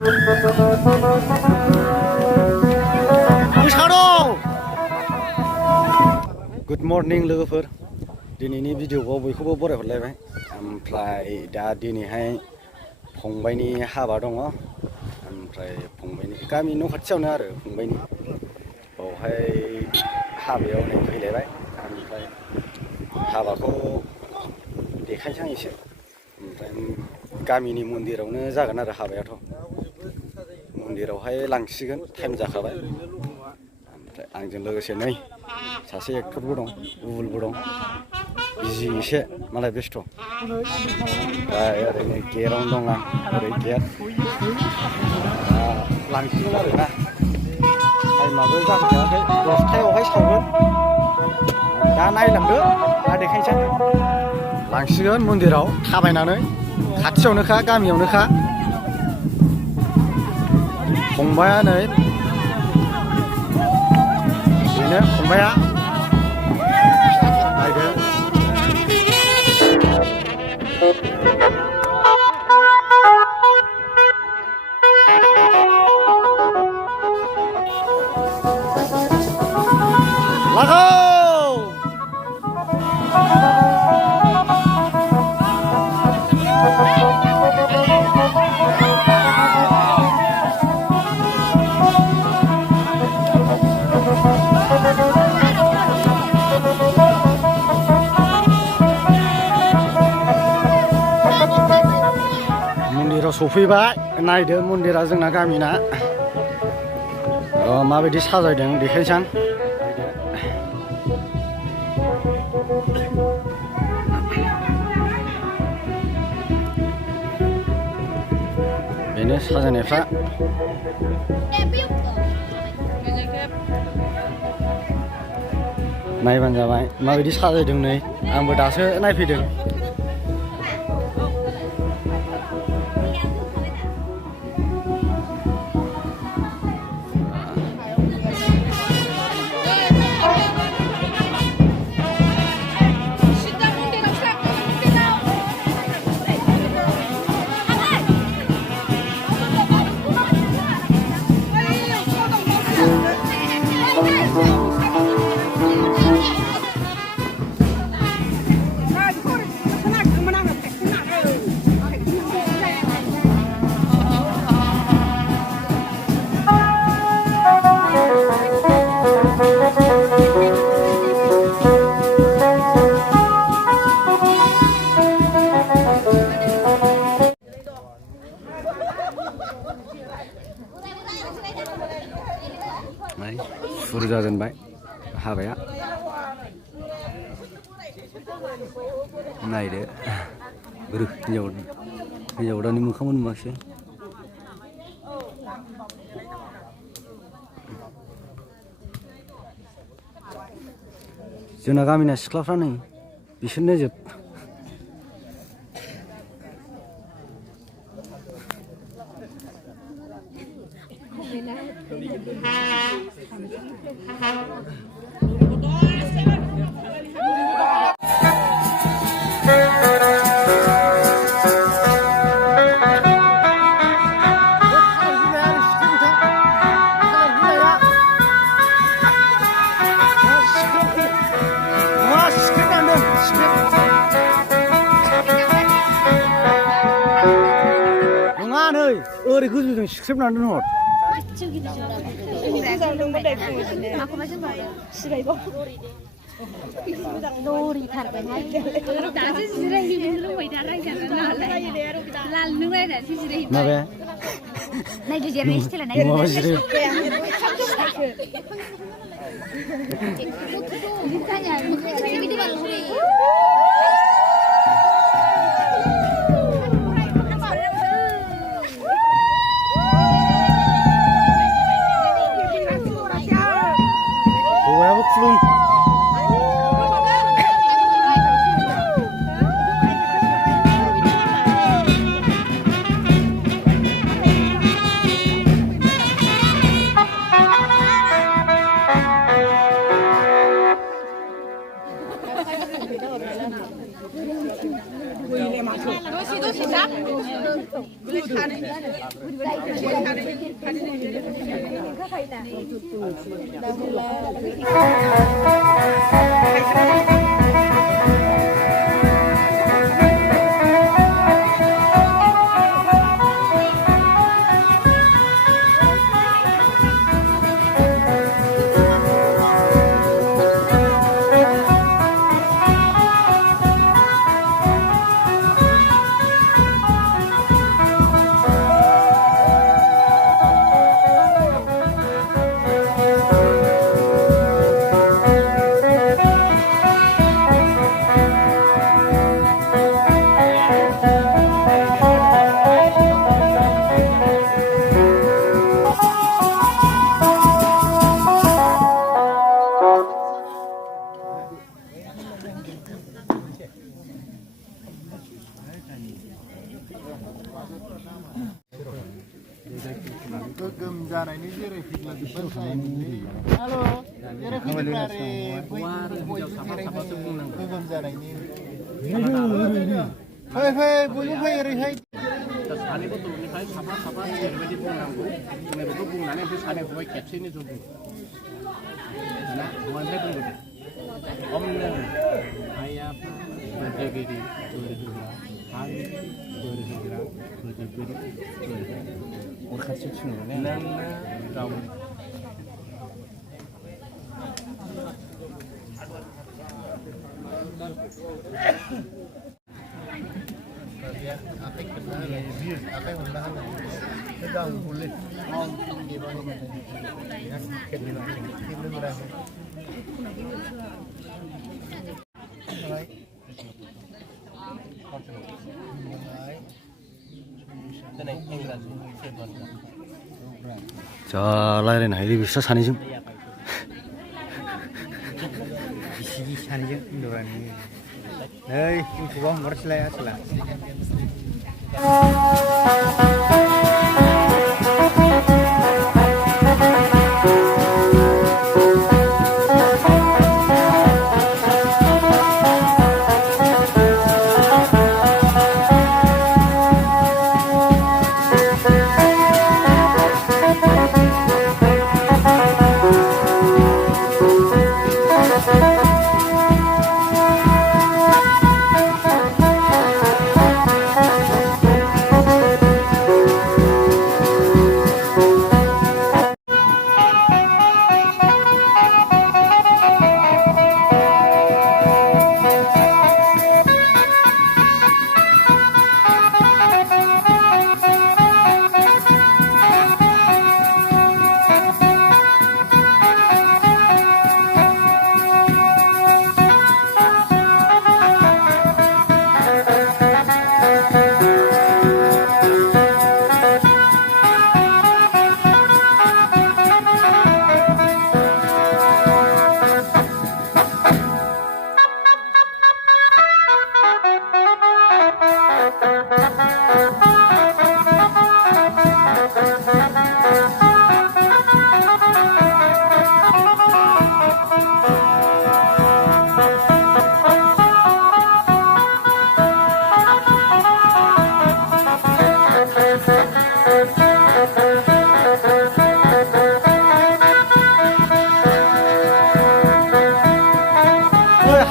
Good morning लोगोफोर दिनैनि भिडिअ'आव बयखौबो बरायहरलायबाय ओमफ्राय दा दिनैहाय फंबायनि हाबा दङ ओमफ्राय फंबायनि गामि न' खाथियावनो आरो फंबायनि बावहाय हाबायाव नै फैलायबाय ओमफ्राय हाबाखौ देखायनोसै आं एसे ओमफ्राय गामिनि मन्दिरावनो जागोन आरो हाबायाथ' मन्दिरावहाय लांसिगोन टाइम जाखाबाय ओमफ्राय आंजों लोगोसे नै सासे एक्टरबो दं बुबुलबो दं बिजि एसे मालाय बेस्थ' ओमफ्राय ओरैनो गेटआवनो दं आं ओरै गेट लांसिगोन आरो ना टाइमाबो जाथ'आखै 10थायावहाय सावगोन दा नायलांदो दा देखायनोसै लांसिगोन मन्दिराव थाबायनानै खाथियावनोखा गामियावनोखा फंबाया नै बेनो फंबाया नायदो मन्दिराव सफैबाय नायदो मन्दिरा जोंना गामिना माबायदि साजायदों देखायनोसै आं बेनो साजायनायफ्रा नायबानो जाबाय माबायदि साजायदों नै आंबो दासो नायफैदों सुरु जाजेनबाय हाबाया नायदो हिन्जाव गोदाननि मोखांबो नुवाखिसै जोंना गामिना सिख्लाफ्रा नै बिसोरनो जोब ओरै गोजौजों सिख्रेबनानै दोनहर माबाया नायदो जिरायनाय स्टाइला गोगोम जानायनि जेरायफैब्ला जोबोद जायोमोनलै हेल' जेरायफैब्ला रे बयबो जेरायफैयो गोगोम जानायनि फै फै बयबो फै ओरैहाय सानै गथ'निफ्राय साफा साफा जेरैबायदि बुंनांगौ जोङो बेखौ बुंनानै ओमफ्राय सानैखौहाय खेबसेनो ज' बुङो दाना बहानिफ्राय बुंबोदों हमनो आइ आफा बोरगिरि बोर होग्रा आं बोर होग्रा फोजोबगिरि बोर अर खाथियाव थिनहरो नोंनो राव आखाइ खेबना होलाय आखाइ हमना होलाय गाव हरलै खेबनो मोनाखै जा रायज्लायनो हायो बिस्रा सानैजों बिसिगि सानैजों हिन्जावरानि नै इउटुबाव हगारसैलाय आसोला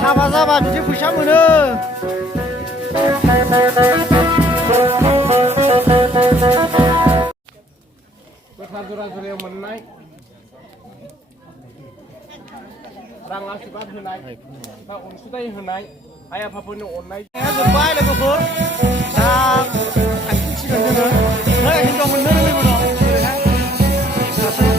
हाबा जाबा बिदि फैसा मोनो गथा जरा जरायाव मोननाय रां आशीर्बाद होनाय बा अनसुंथाइ होनाय आइ आफाफोरनो अननाय जोब्बाय लोगोफोर दा थांफिनसिगोन जोङो हिनजाव मोननो रोङैबो दं ओरैहाय सासे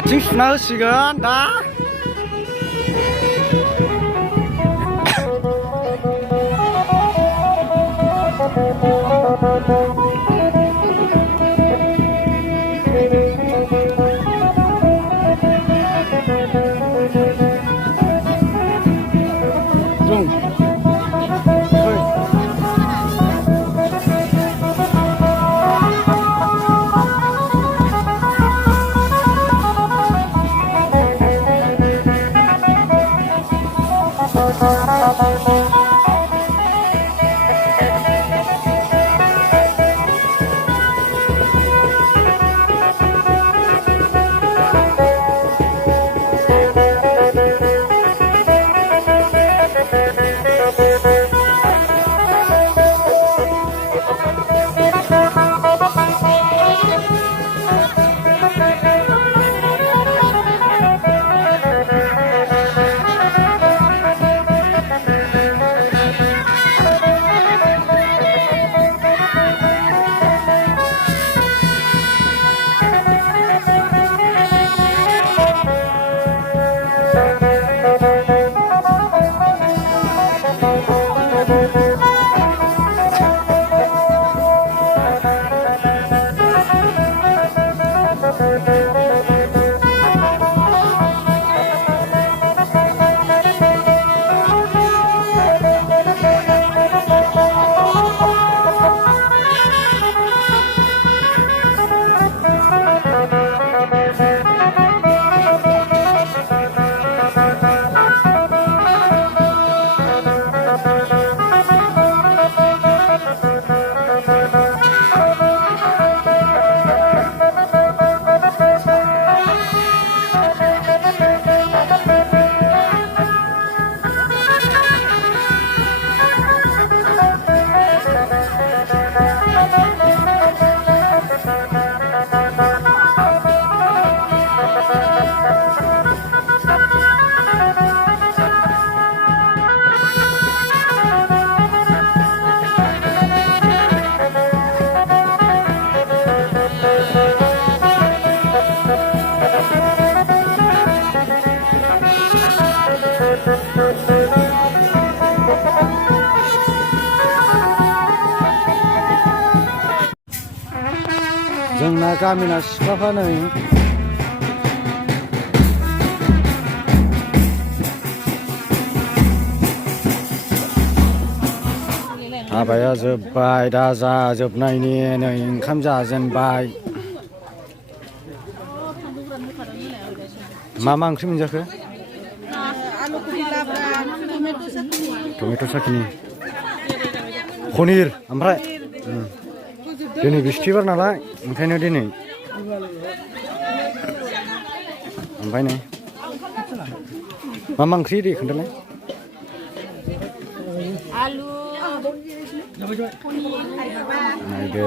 आथिं सुना होसिगोन दा जोंना गामिना सिख्लाफ्रा नै हाबाया जोब्बाय दा जाजोबनायनि नै ओंखाम जाजेनबाय मा ओंख्रि मोनजाखो टमेट' साखिनि पनिर ओमफ्राय दिनै बिस्थिबार नालाय ओंखायनो दिनै ओमफ्राय नै मा ओंख्रि दे खोन्थालाय आलु नायदो